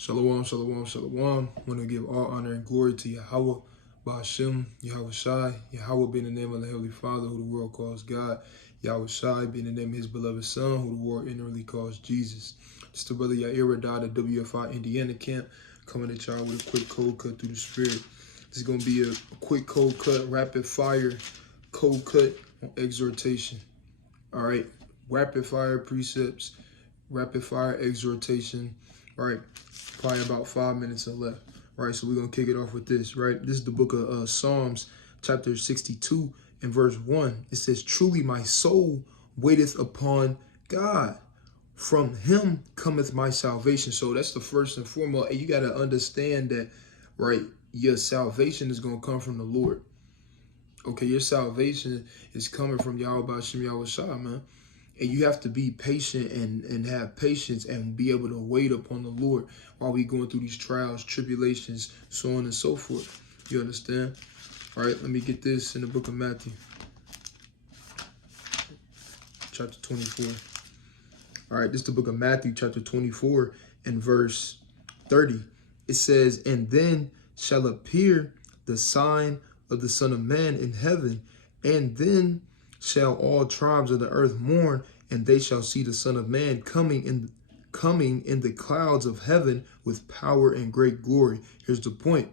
Shalom, shalom, shalom. I want to give all honor and glory to Yahweh, Ba'ashem, Yahweh Shai, Yahweh being the name of the Heavenly Father, who the world calls God, Yahweh Shai being the name of his beloved Son, who the world inwardly calls Jesus. It's the brother Yair Radad at WFI Indiana camp, coming at y'all with a quick cold cut through the spirit. This is going to be a quick cold cut, rapid fire, cold cut on exhortation. All right, rapid fire precepts, rapid fire exhortation. Right, probably about 5 minutes or left. Right, so we're gonna kick it off with this. Right, this is the book of Psalms, chapter 62 and verse 1. It says, "Truly my soul waiteth upon God. From him cometh my salvation." So that's the first and foremost. And you gotta understand that, right? Your salvation is gonna come from the Lord. Okay, your salvation is coming from Yahweh Ba'ashem Yahweh Shai, man. And you have to be patient and have patience and be able to wait upon the Lord while we going through these trials, tribulations, so on and so forth. You understand? All right, let me get this in the book of Matthew, chapter 24. All right, this is the book of Matthew, chapter 24 and verse 30. It says, "And then shall appear the sign of the Son of Man in heaven, and then shall all tribes of the earth mourn, and they shall see the Son of Man coming in the clouds of heaven with power and great glory." Here's the point.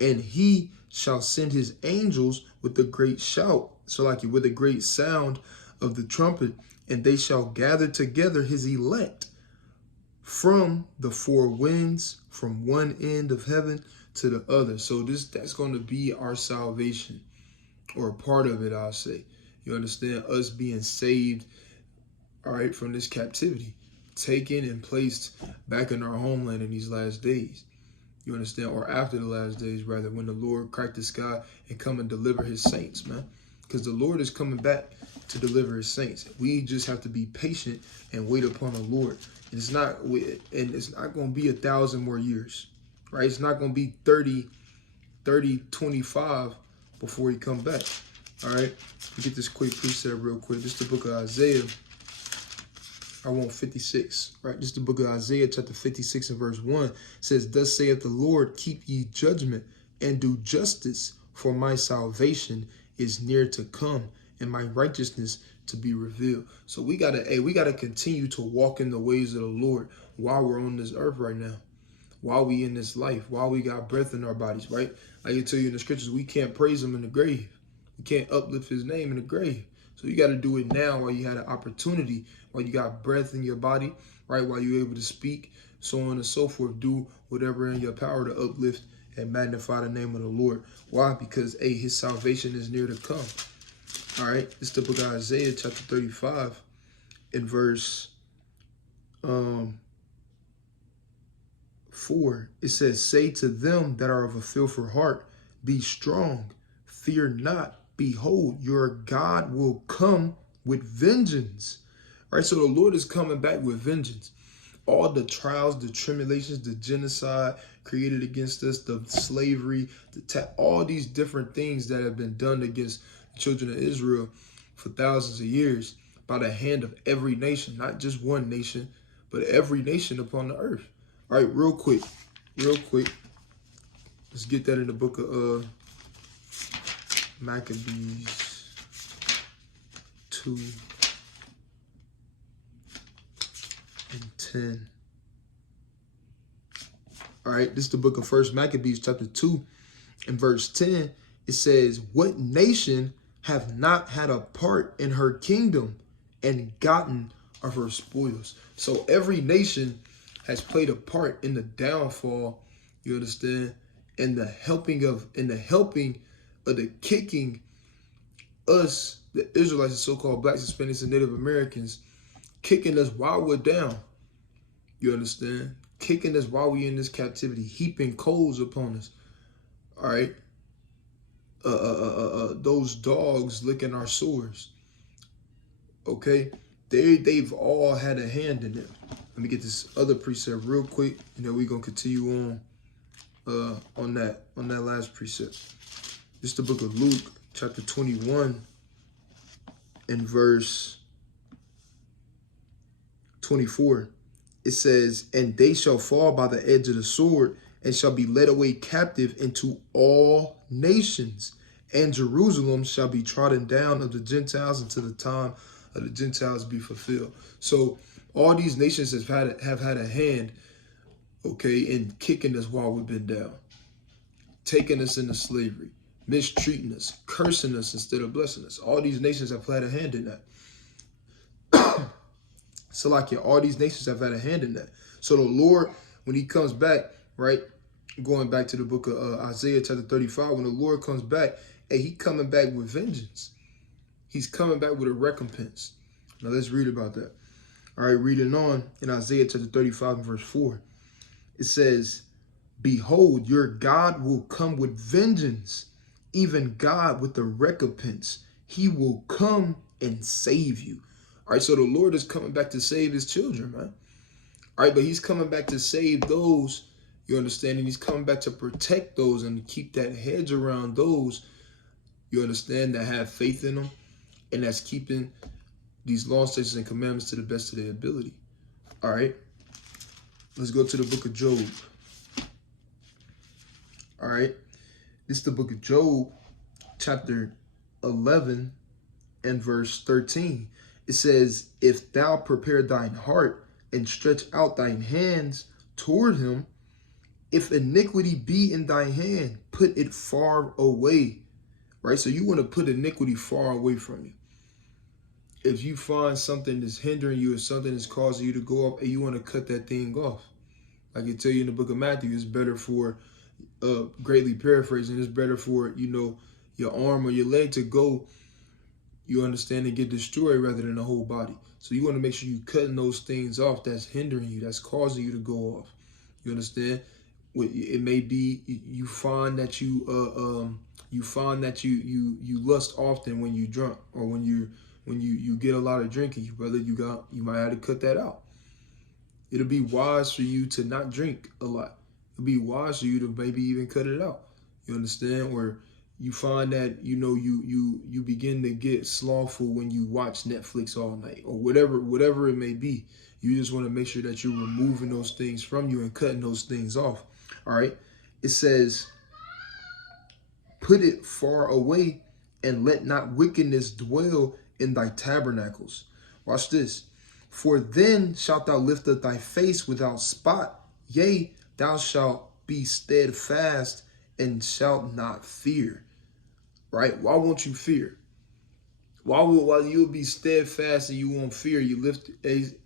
"And he shall send his angels with a great shout," so like with a great sound of the trumpet, "and they shall gather together his elect from the four winds, from one end of heaven to the other." So that's going to be our salvation, or a part of it, I'll say. You understand? Us being saved, all right, from this captivity, taken and placed back in our homeland in these last days. You understand? Or after the last days, rather, when the Lord cracked the sky and come and deliver his saints, man. Because the Lord is coming back to deliver his saints. We just have to be patient and wait upon the Lord. And it's not going to be 1,000 more years, right? It's not going to be 30, 25 before he come back. All right, get this quick precept real quick. This is the book of Isaiah. 56, right? This is the book of Isaiah, chapter 56 and verse 1. It says, "Thus saith the Lord, keep ye judgment and do justice, for my salvation is near to come, and my righteousness to be revealed." So we gotta continue to walk in the ways of the Lord while we're on this earth right now, while we in this life, while we got breath in our bodies, right? Like I tell you in the scriptures, we can't praise him in the grave. We can't uplift his name in the grave. So you got to do it now while you had an opportunity, while you got breath in your body, right? While you're able to speak, so on and so forth. Do whatever in your power to uplift and magnify the name of the Lord. Why? Because, his salvation is near to come. All right. It's the book of Isaiah, chapter 35, in verse 4. It says, "Say to them that are of a fearful heart, be strong, fear not. Behold, your God will come with vengeance." All right, so the Lord is coming back with vengeance. All the trials, the tribulations, the genocide created against us, the slavery, all these different things that have been done against the children of Israel for thousands of years by the hand of every nation, not just one nation, but every nation upon the earth. All right, real quick. Let's get that in the book of Maccabees 2 and 10. All right, this is the book of First Maccabees, chapter 2 and verse 10. It says, "What nation have not had a part in her kingdom and gotten of her spoils?" So every nation has played a part in the downfall, you understand, in the helping of the kicking us, the Israelites, the so-called blacks, Hispanics, and Native Americans, kicking us while we're down. You understand? Kicking us while we're in this captivity, heaping coals upon us. All right. Those dogs licking our sores. Okay. They've all had a hand in it. Let me get this other precept real quick, and then we're gonna continue on that last precept. This is the book of Luke, chapter 21 and verse 24. it says, and they shall fall by the edge of the sword and shall be led away captive into all nations. And Jerusalem shall be trodden down of the Gentiles until the time of the Gentiles be fulfilled. So all these nations have had a hand, okay, in kicking us while we've been down, taking us into slavery, mistreating us, cursing us instead of blessing us. All these nations have had a hand in that. So like, yeah, all these nations have had a hand in that. So the Lord, when he comes back, right, going back to the book of Isaiah chapter 35, when the Lord comes back, hey, he coming back with vengeance. He's coming back with a recompense. Now let's read about that. All right, reading on in Isaiah chapter 35 and verse 4. It says, behold, your God will come with vengeance, even God with the recompense. He will come and save you. All right, so the Lord is coming back to save his children, man. All right, but he's coming back to save those, you understand? And he's coming back to protect those and keep that hedge around those, you understand, that have faith in him and that's keeping these laws, statutes, and commandments to the best of their ability. All right, let's go to the book of Job. All right, this is the book of Job, chapter 11 and verse 13. It says, if thou prepare thine heart and stretch out thine hands toward him, if iniquity be in thy hand, put it far away. Right? So you want to put iniquity far away from you. If you find something that's hindering you or something that's causing you to go up and you want to cut that thing off. Like it tell you in the book of Matthew, it's better for, greatly paraphrasing, it's better for, you know, your arm or your leg to go, you understand, and get destroyed rather than the whole body. So you want to make sure you cutting those things off that's hindering you, that's causing you to go off. You understand? It may be you find that you lust often when you drunk, or when you get a lot of drinking, brother. You might have to cut that out. It'll be wise for you to not drink a lot. It'll be wise for you to maybe even cut it out. You understand? Or you find that, you know, you begin to get slothful when you watch Netflix all night, or whatever it may be. You just want to make sure that you're removing those things from you and cutting those things off. All right. It says, put it far away and let not wickedness dwell in thy tabernacles. Watch this. For then shalt thou lift up thy face without spot. Yea, thou shalt be steadfast and shalt not fear. Right? Why won't you fear? While you'll be steadfast and you won't fear, you lift,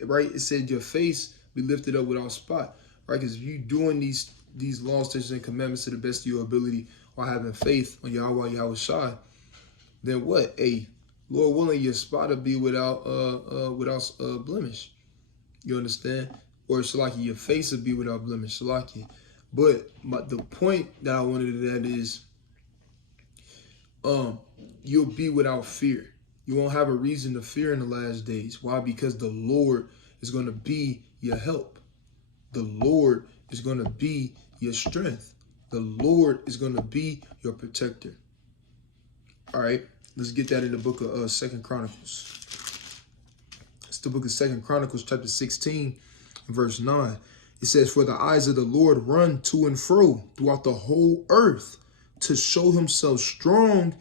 right? It said your face be lifted up without spot. Right? Because if you doing these laws, statutes, and commandments to the best of your ability, while having faith on Yahweh Yahushua, then what? Lord willing, your spot will be without blemish. You understand? Or Shalaki, your face will be without blemish. Shalaki. But the point that I wanted to add is, you'll be without fear. You won't have a reason to fear in the last days. Why? Because the Lord is going to be your help. The Lord is going to be your strength. The Lord is going to be your protector. All right, let's get that in the book of 2 Chronicles. It's the book of 2 Chronicles, chapter 16, verse 9. It says, for the eyes of the Lord run to and fro throughout the whole earth to show himself strong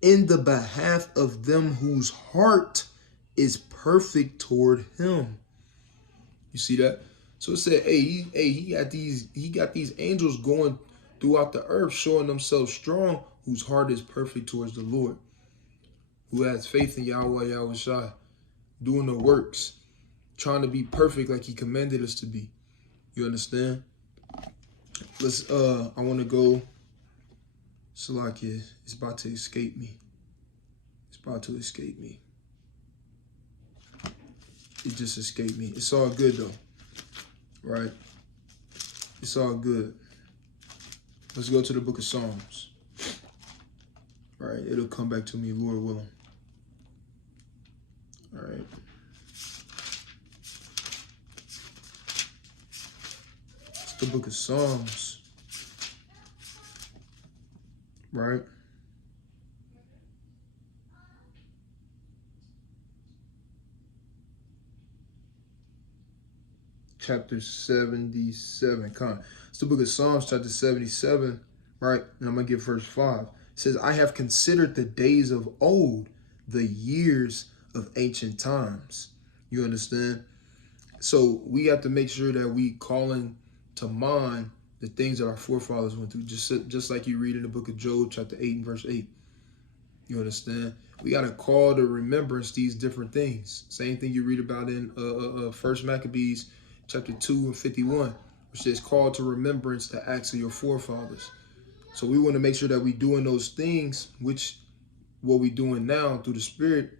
in the behalf of them whose heart is perfect toward him. You see that? So it said, he got these angels going throughout the earth, showing themselves strong, whose heart is perfect towards the Lord, who has faith in Yahweh Yahushua, doing the works, trying to be perfect like he commanded us to be. You understand? Let's I want to go. Salakia, it's about to escape me. It's about to escape me. It just escaped me. It's all good though. Right? It's all good. Let's go to the book of Psalms. All right, it'll come back to me, Lord willing. All right. It's the book of Psalms. Right? chapter 77. It's the book of Psalms, chapter 77, right? And I'm going to get verse 5. It says, I have considered the days of old, the years of ancient times. You understand? So we have to make sure that we calling to mind the things that our forefathers went through, just like you read in the book of Job, chapter 8 and verse 8. You understand? We got to call to remembrance these different things. Same thing you read about in First Maccabees, chapter 2 and 51, which says, call to remembrance the acts of your forefathers. So we want to make sure that we doing those things, which what we doing now through the Spirit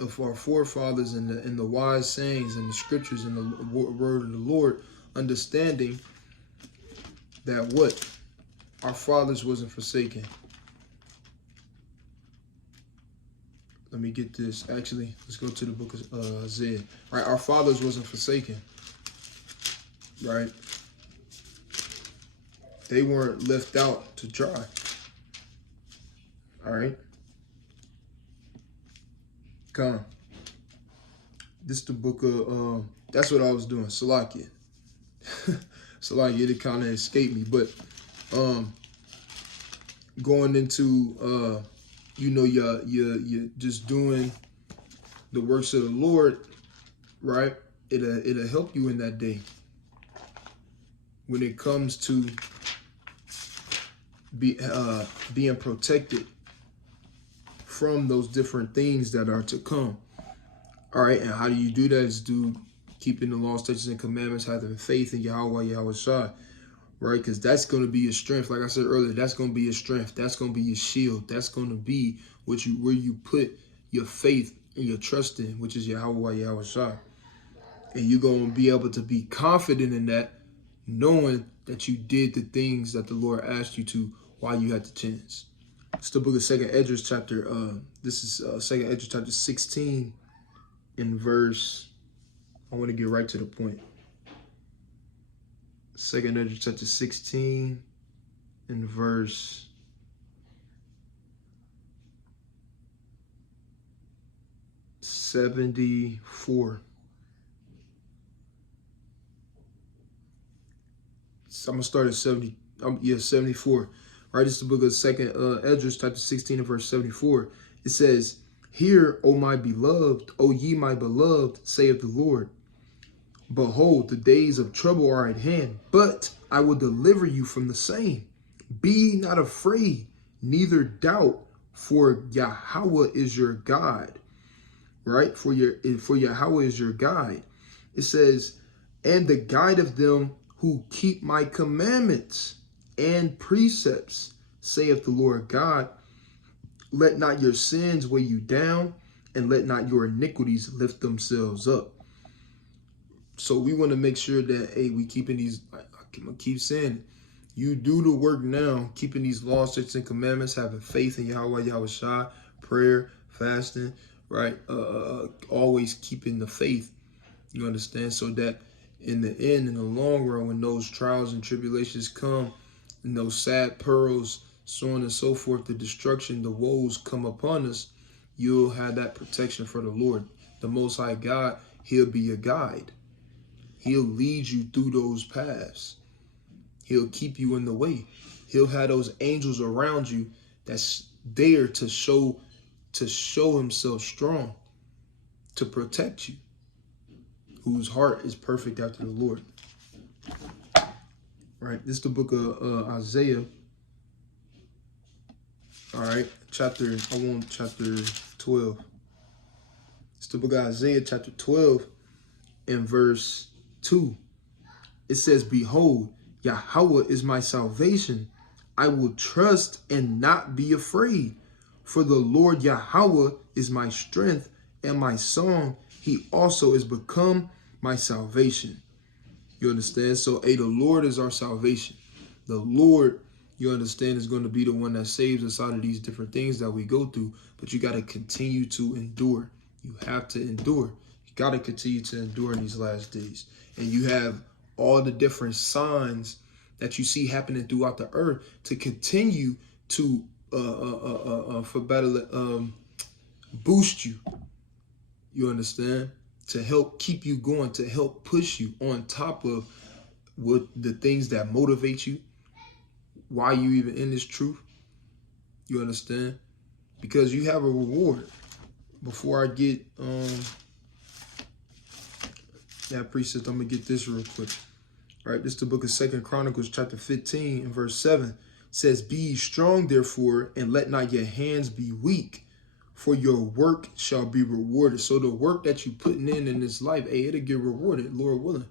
of our forefathers and the wise sayings and the scriptures and the word of the Lord, understanding that what our fathers wasn't forsaken. Let me get this. Actually, let's go to the book of Isaiah. Right, our fathers wasn't forsaken. Right, they weren't left out to dry. All right. Come. This is the book of, that's what I was doing, Salakia. Salakia, it kind of escaped me. But going into, you know, you're just doing the works of the Lord, right? It'll help you in that day. When it comes to being protected from those different things that are to come. All right, and how do you do that? Is keeping the laws, statutes, and commandments, having faith in Yahweh Shai, right? Because that's going to be your strength. Like I said earlier, that's going to be your strength. That's going to be your shield. That's going to be where you put your faith and your trust in, which is Yahweh Shai. And you're going to be able to be confident in that, knowing that you did the things that the Lord asked you to while you had the chance. It's the book of 2nd Esdras chapter, this is 2nd Esdras chapter 16 in verse, I want to get right to the point. 2nd Esdras chapter 16 in verse 74. So I'm going to start at 74. Right, it's the book of 2nd Esdras, chapter 16 and verse 74. It says, hear, O my beloved, O ye my beloved, saith the Lord. Behold, the days of trouble are at hand, but I will deliver you from the same. Be not afraid, neither doubt, for Yahweh is your God. Right, for Yahweh is your guide. It says, and the guide of them who keep my commandments and precepts, saith the Lord God. Let not your sins weigh you down, and let not your iniquities lift themselves up. So we want to make sure that, hey, we keeping these, I'm going to keep saying it. You do the work now, keeping these laws, statutes, and commandments, having faith in Yahweh Shai, prayer, fasting, right? Always keeping the faith, you understand? So that in the end, in the long run, when those trials and tribulations come, and those sad pearls, so on and so forth, the destruction, the woes come upon us, you'll have that protection for the Lord. The Most High God, he'll be your guide. He'll lead you through those paths. He'll keep you in the way. He'll have those angels around you that's there to show himself strong, to protect you, whose heart is perfect after the Lord. Right, this is the book of Isaiah. All right, chapter 12. It's the book of Isaiah, chapter 12, and verse 2. It says, behold, Yahweh is my salvation. I will trust and not be afraid. For the Lord Yahweh is my strength and my song. He also is become my salvation. You understand? So, the Lord is our salvation. The Lord, you understand, is going to be the one that saves us out of these different things that we go through. But you got to continue to endure. You have to endure. You got to continue to endure in these last days. And you have all the different signs that you see happening throughout the earth to continue to boost you. You understand? to help keep you going, to help push you on top of what the things that motivate you, why you even in this truth. You understand? Because you have a reward. Before I get that precept, I'm gonna get this real quick. All right, this is the book of 2 Chronicles chapter 15 and verse 7. It says, be ye strong therefore, and let not your hands be weak, for your work shall be rewarded. So the work that you putting in this life, hey, it'll get rewarded, Lord willing.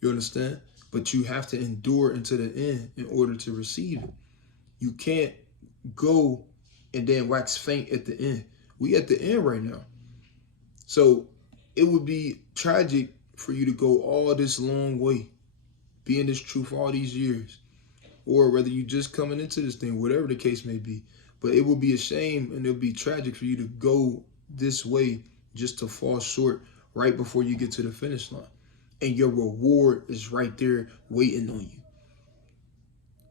You understand? But you have to endure into the end in order to receive it. You can't go and then wax faint at the end. We at the end right now. So it would be tragic for you to go all this long way, be in this truth all these years, or whether you just coming into this thing, whatever the case may be. But it would be a shame and it would be tragic for you to go this way just to fall short right before you get to the finish line. And your reward is right there waiting on you.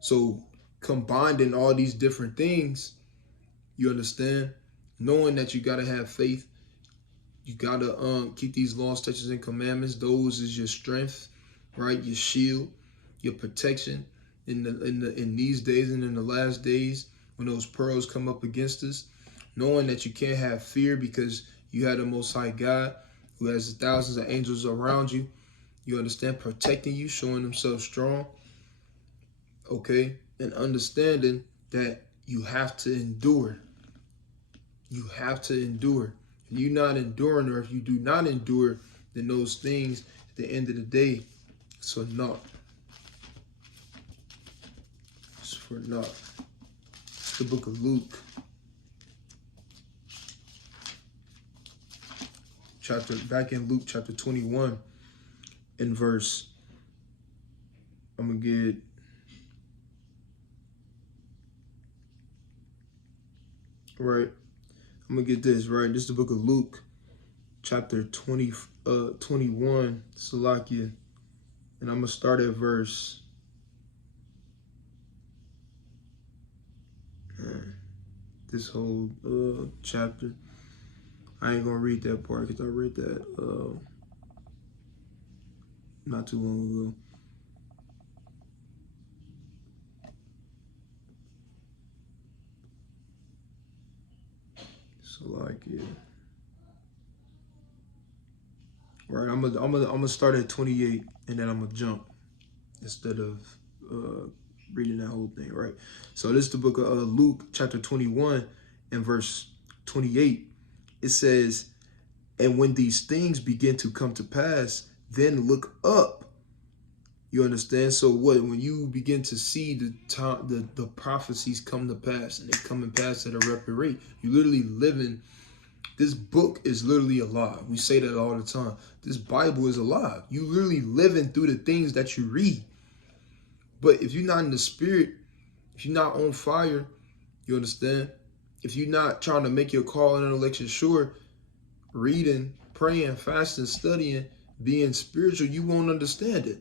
So combining all these different things, you understand, knowing that you got to have faith, you got to keep these laws, statutes, and commandments. Those is your strength, right? Your shield, your protection in these days and in the last days when those pearls come up against us. Knowing that you can't have fear because you have the Most High God who has thousands of angels around you. You understand? Protecting you, showing themselves strong. Okay? And understanding that you have to endure. You have to endure. If you're not enduring, or if you do not endure, then those things at the end of the day, it's for naught. It's for naught. It's the book of Luke. Back in Luke chapter 21 in verse, I'm going to get, right, I'm going to get this, right? This is the book of Luke chapter 21, Salakia, and I'm going to start at verse, this whole chapter. I ain't gonna read that part because I read that not too long ago. So like, yeah. Right, I'm gonna start at 28 and then I'm gonna jump instead of reading that whole thing, right? So this is the book of Luke chapter 21 and verse 28. It says, and when these things begin to come to pass, then look up. You understand? So what? When you begin to see the prophecies come to pass, and they come and pass at a rapid rate, you literally living. This book is literally alive. We say that all the time. This Bible is alive. You literally living through the things that you read. But if you're not in the spirit, if you're not on fire, you understand? If you're not trying to make your call and election sure, reading, praying, fasting, studying, being spiritual, you won't understand it.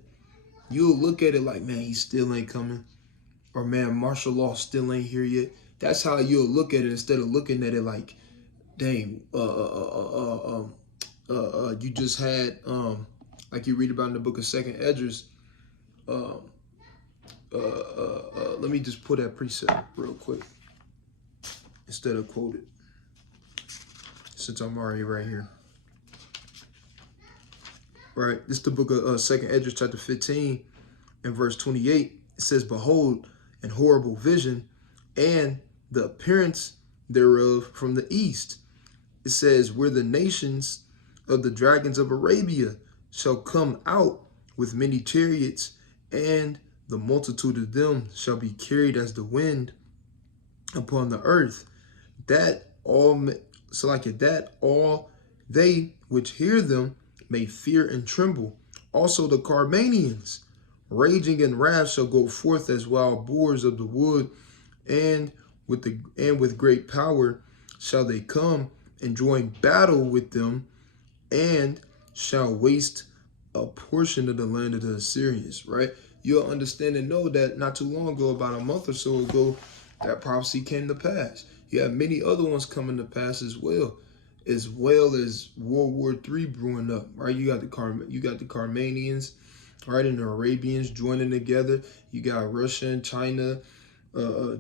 You'll look at it like, man, he still ain't coming. Or man, martial law still ain't here yet. That's how you'll look at it instead of looking at it like, dang, you just had, like you read about in the book of 2nd Esdras, let me just pull that precept real quick instead of quote it, since I'm already right here. Right, this is the book of 2nd Esdras chapter 15 and verse 28. It says, behold, an horrible vision and the appearance thereof from the east. It says, where the nations of the dragons of Arabia shall come out with many chariots, and the multitude of them shall be carried as the wind upon the earth. That all, so like that, all they which hear them may fear and tremble. Also the Carmanians, raging in wrath, shall go forth as wild boars of the wood, and with great power shall they come and join battle with them, and shall waste a portion of the land of the Assyrians. Right? You'll understand and know that not too long ago, about a month or so ago, that prophecy came to pass. You have many other ones coming to pass as well. as well as World War III brewing up, right? You got the Carmanians, right, and the Arabians joining together. You got Russia and China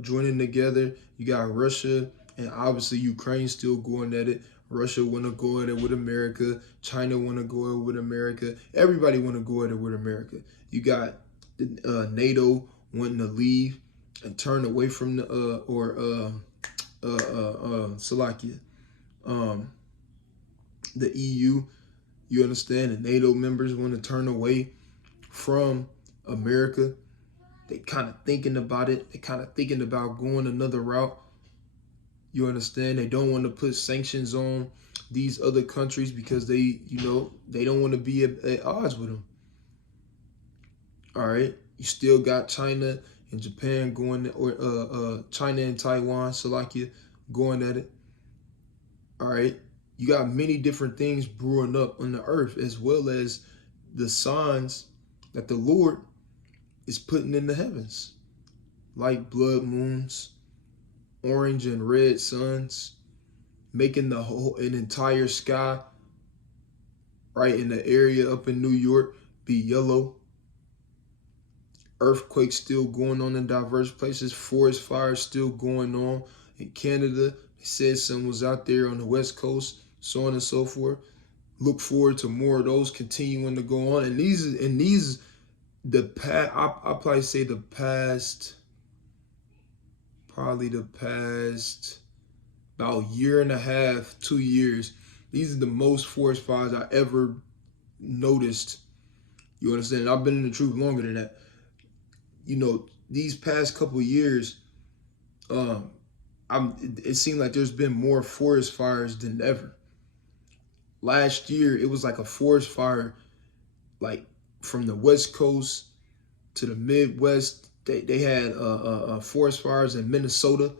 joining together. You got Russia and obviously Ukraine still going at it. Russia want to go at it with America. China want to go at it with America. Everybody want to go at it with America. You got NATO wanting to leave and turn away from the Slovakia. The EU, you understand, the NATO members want to turn away from America. They kind of thinking about it. They kind of thinking about going another route. You understand? They don't want to put sanctions on these other countries because they don't want to be at odds with them. All right. You still got China and Japan going, or China and Taiwan, Slovakia going at it. All right. You got many different things brewing up on the earth, as well as the signs that the Lord is putting in the heavens, like blood moons, orange and red suns, making an entire sky, right, in the area up in New York be yellow. Earthquakes still going on in diverse places. Forest fires still going on in Canada. They said something was out there on the West Coast, so on and so forth. Look forward to more of those continuing to go on. And the past, I'll probably say the past about year and a half, 2 years, these are the most forest fires I ever noticed. You understand? I've been in the truth longer than that. You know, these past couple of years, it seemed like there's been more forest fires than ever. Last year, it was like a forest fire, like from the West Coast to the Midwest. They had forest fires in Minnesota.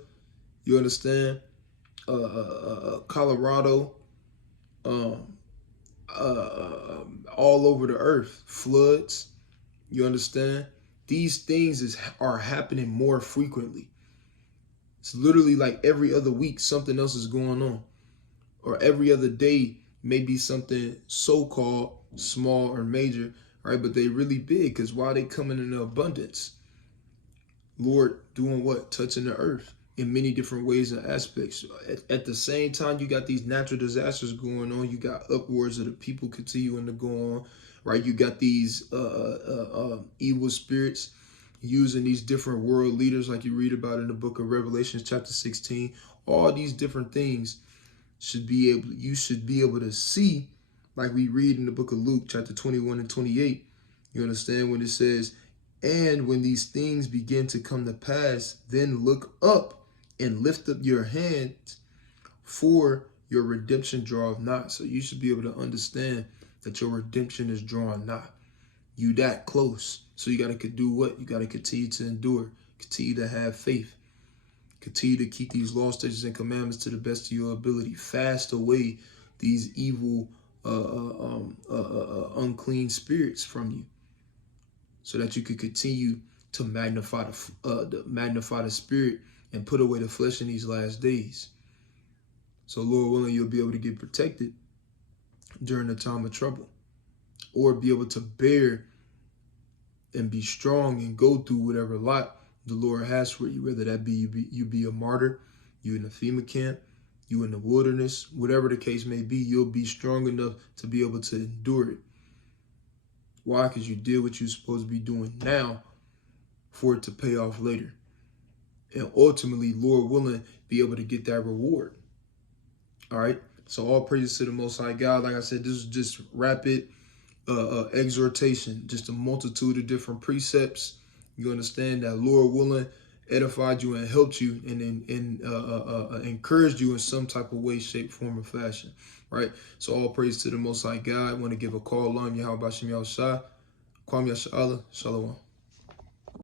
You understand? Colorado, all over the earth, floods. You understand? These things are happening more frequently. It's literally like every other week something else is going on, or every other day maybe something so-called small or major, right? But they really big, because why they coming in abundance? Lord doing what? Touching the earth in many different ways and aspects. At the same time, you got these natural disasters going on. You got upwards of the people continuing to go on, right? You got these evil spirits using these different world leaders, like you read about in the book of Revelation, chapter 16. All these different things you should be able to see, like we read in the book of Luke, chapter 21 and 28. You understand when it says, and when these things begin to come to pass, then look up and lift up your hands, for your redemption draweth nigh. So you should be able to understand that your redemption is drawing nigh. You that close. So you got to do what? You got to continue to endure, continue to have faith, continue to keep these laws, statutes, and commandments to the best of your ability. Fast away these evil, unclean spirits from you, so that you could continue to magnify the spirit and put away the flesh in these last days. So Lord willing, you'll be able to get protected during the time of trouble, or be able to bear and be strong and go through whatever lot the Lord has for you, whether that be you be a martyr, you in the FEMA camp, you in the wilderness, whatever the case may be, you'll be strong enough to be able to endure it. Why? Because you did what you're supposed to be doing now for it to pay off later. And ultimately, Lord willing, be able to get that reward. All right. So all praises to the Most High God. Like I said, this is just rapid exhortation, just a multitude of different precepts. You understand that Lord willing edified you and helped you and encouraged you in some type of way, shape, form, or fashion, right? So all praise to the Most High God. I want to give a call on Yahweh Bashim Yahushua. Kwam Yasha Allah. Shalom.